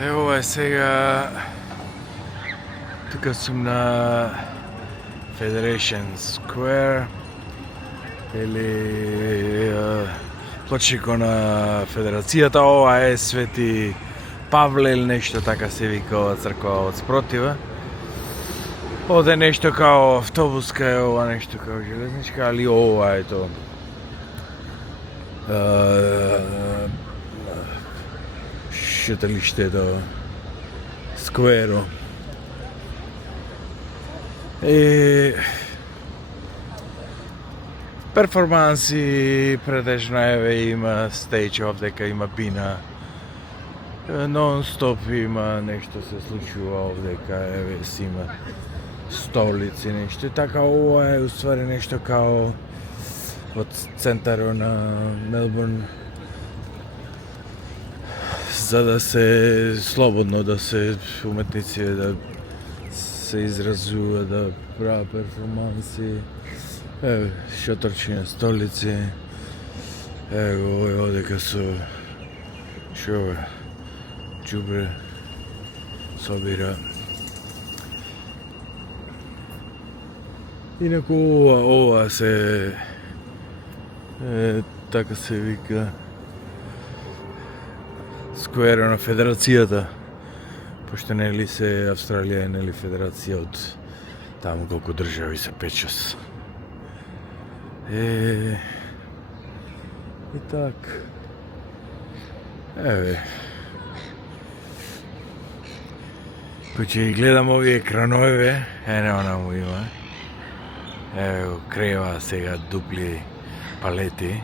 Evo je сега тука сум на Federation Square или плочникот на Федерацијата. Ова е Свети Павле или нешто така се вика ова црква од спротива. Оде нешто као автобуска е ова, нешто као железничка, али ова е то. Шеталиштето Скверо. Перформанси претежно еве има стејч овдека, има бина. Нон-стоп има нешто се случува овдека, еве си има столици, нешто. Така ова е уствари нешто као од центарот на Мелбурн, за да се слободно да се уметници да се изразува, да прават перформанси. Еве, шаторчиња столици. Ево, одека со шо џубре собира. Инаку ова се така се вика Скверо на Федерацијата, пошто нели се Австралија е нели федерација од таму колку држави се 5-6. И так. Еве. Кој ќе ги гледам овие кранове, она му има. Еве го крева сега дупли палети.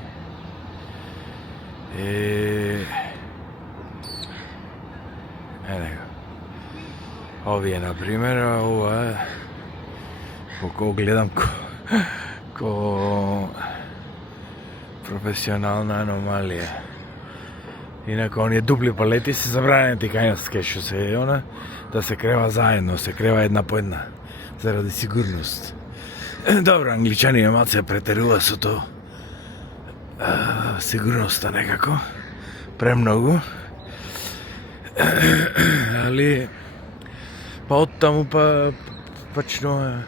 Овие, например, ова колко гледам ко професионална аномалија. Инако оние дупли палети се забранети кај нас, што се она, да се крева заедно, се крева една по една, заради сигурност. Добро, англичани малку се претерува со тоа. Сигурноста некако, премногу. Али па оттаму почнува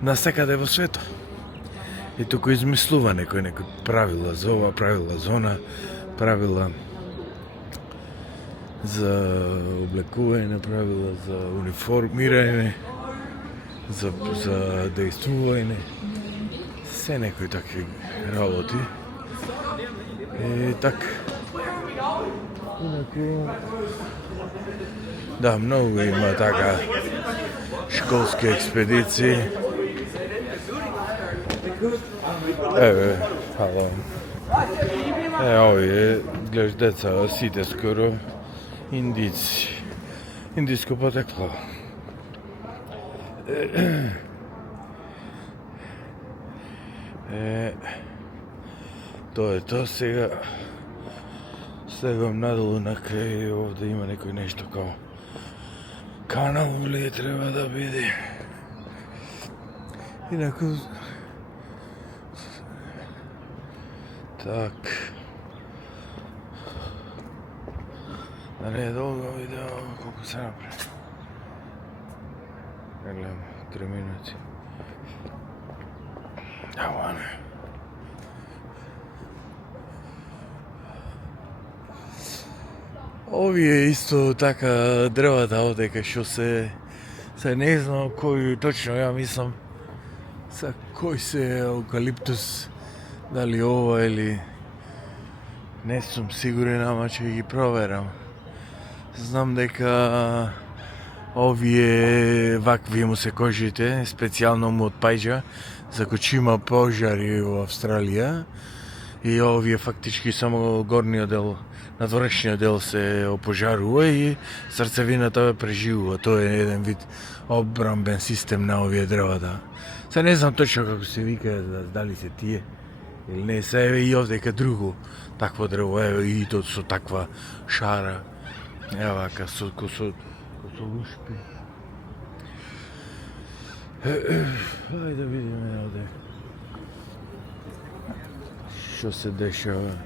насекаде во светот. И туку измислува некој правила за ова, правила за она, правила за облекување, правила за униформирање, за дејствување, се некои такви работи. И така. Инаку, да, многу има така школски експедиции. Еве, хало. Овие, гледаш деца, сите скоро индици. Индиско потекло. Тоа е тоа. Сега слегам надолу на крај, овде има некој нешто као канал ли треба да биде. Инаку так. Да не е долго видео, колку се направи. Не гледам, 3 минути. Ава не. Овие исто така дрвата овдека што се не знам кој точно, ја мислам за кој се евкалиптус, дали ова или не сум сигурен, ама ќе ги проверам. Знам дека овие вакви му се кожите, специјално му од пајџа, за кој има пожари во Австралија. И овие фактички само горниот дел, надворешниот дел се опожарува и срцевината преживува. Тоа е еден вид обрамбен систем на овие дрвата. Се не знам точно како се вика, дали се тие или не. Се еве и овдека друго такво дрво, еве и тоа со таква шара. Ева вака со лушпи. Ајде да видиме овде што се дешава.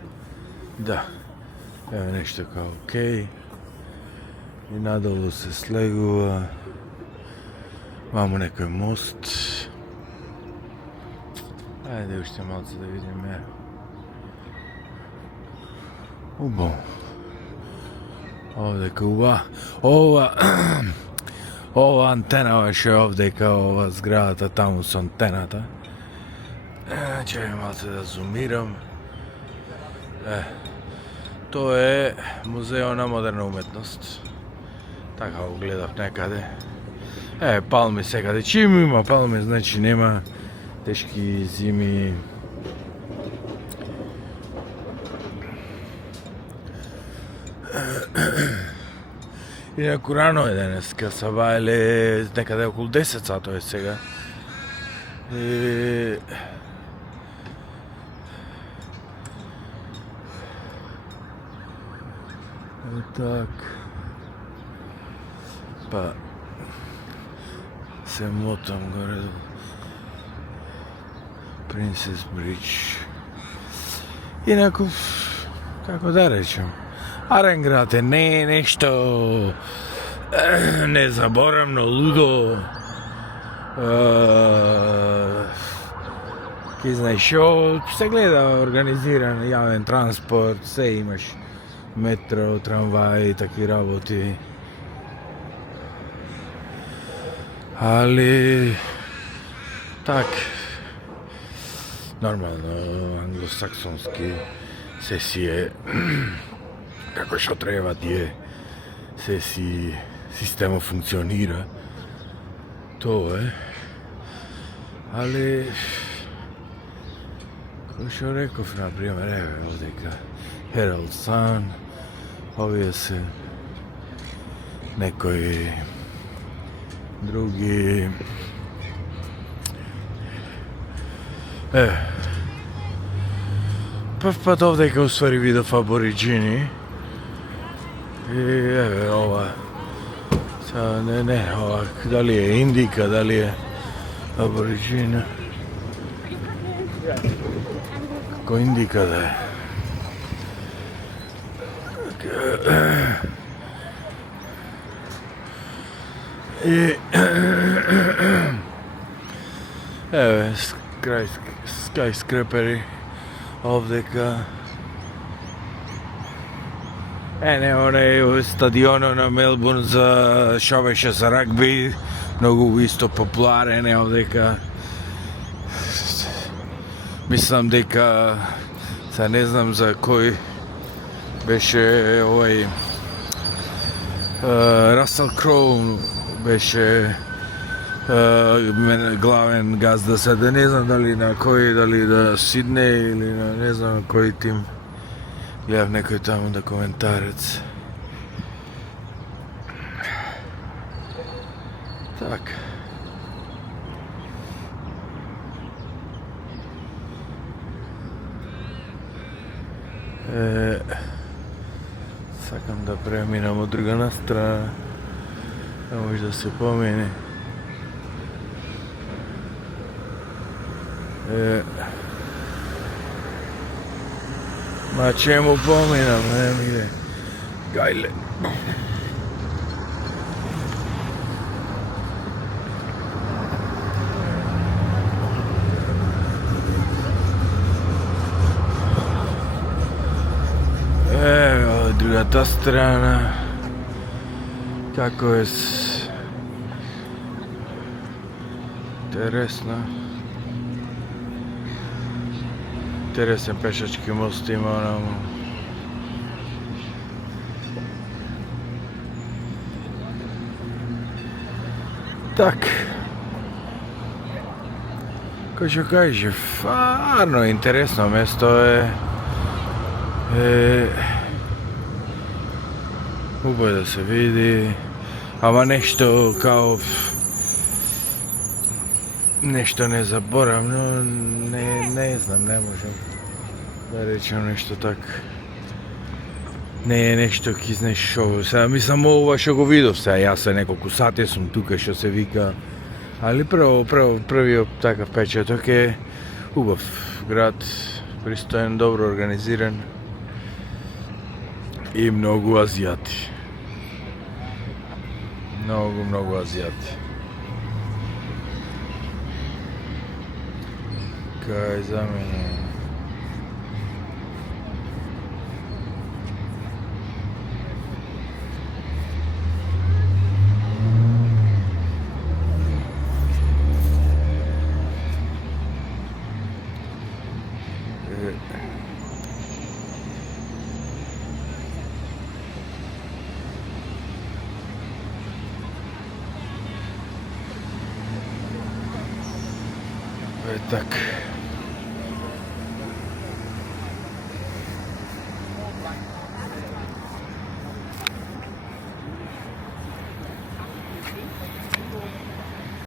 Да. Еве нешто као окей. И надолу се слегува. Вамо некој мост. Ајде уште малце да видиме. Убаво. Овдека ова антена што е овдека, ова зградата таму со антената. Чекај малце да зумирам. Тоа е музејот на модерна уметност. Така го гледав некаде. Палми секаде. Чим има палми, значи нема тешки зими. Инаку рано е денеска, сабајле некаде околу 10 сато е сега. Так. Па се мотам горе до Принцес Бридж. Инаку, како да речем, Аренград не е нешто незаборавно, лудо. Ки знаеш шо, се гледа организиран јавен транспорт, се имаш метро, трамваи, таки работи. Али так нормално англосаксонски се си е како што треба тие, се си системот функционира. Тоа е. Али кој што реков, например, еве овдека Herald Sun, овие се некои други. Прв пат овдека уствари видов абориджини. И еве ова. Не, ова дали е индика, дали е абориджина. Како индика да е. И еве скајскрепери овдека. Не, оне стадионот на Мелбурн за шо беше за рагби, многу исто популарен е овдека. Мислам дека се не знам за кој беше овој Расел Кроу беше главен газда, сега не знам дали на кој, дали да Сиднеј или на не знам кој тим. Гледав некој таму документарец. Так. Сакам да преминам од другана страна. Да може да се помине. Ма чему поминам, не миле. Гајле. Од другата страна. Како е интересно. Интересен пешачки мост има онамо. Так. Кој што кажеш, фарно интересно место е. Убаво да се види, ама нешто као нешто незаборавно, не знам, не можам да речем нешто така. Не е нешто ки знаеш шо, сега мислам ова што го видов сега, јас се неколку сати сум тука што се вика, али првиот такав печаток е убав град, пристоен, добро организиран. и многу азијати. Многу азијати. Кај за мене. Так.